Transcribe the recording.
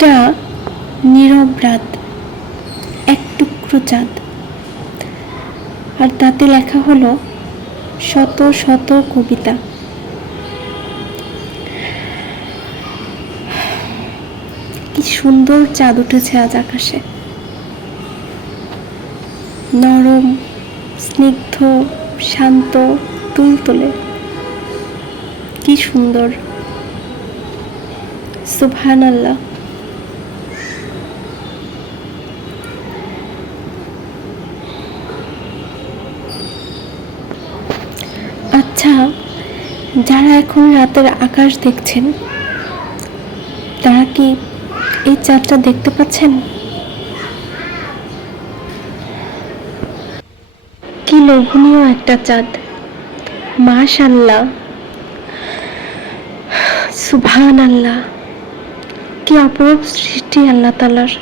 একটা নীরব রাত, এক টুকরো চাঁদ, আর তাতে লেখা হলো শত শত কবিতা। কি সুন্দর চাঁদ উঠেছে আজ আকাশে, নরম, স্নিগ্ধ, শান্ত, তুলতুলে, কি সুন্দর। সুবহানাল্লাহ। আচ্ছা, যারা এখন রাতের আকাশ দেখছেন, তারা কি এই চাঁদটা দেখতে পাচ্ছেন? কি লোভনীয় একটা চাঁদ, মাশাআল্লাহ, সুবহানাল্লাহ। কি অপরূপ সৃষ্টি আল্লাহ তাআলার।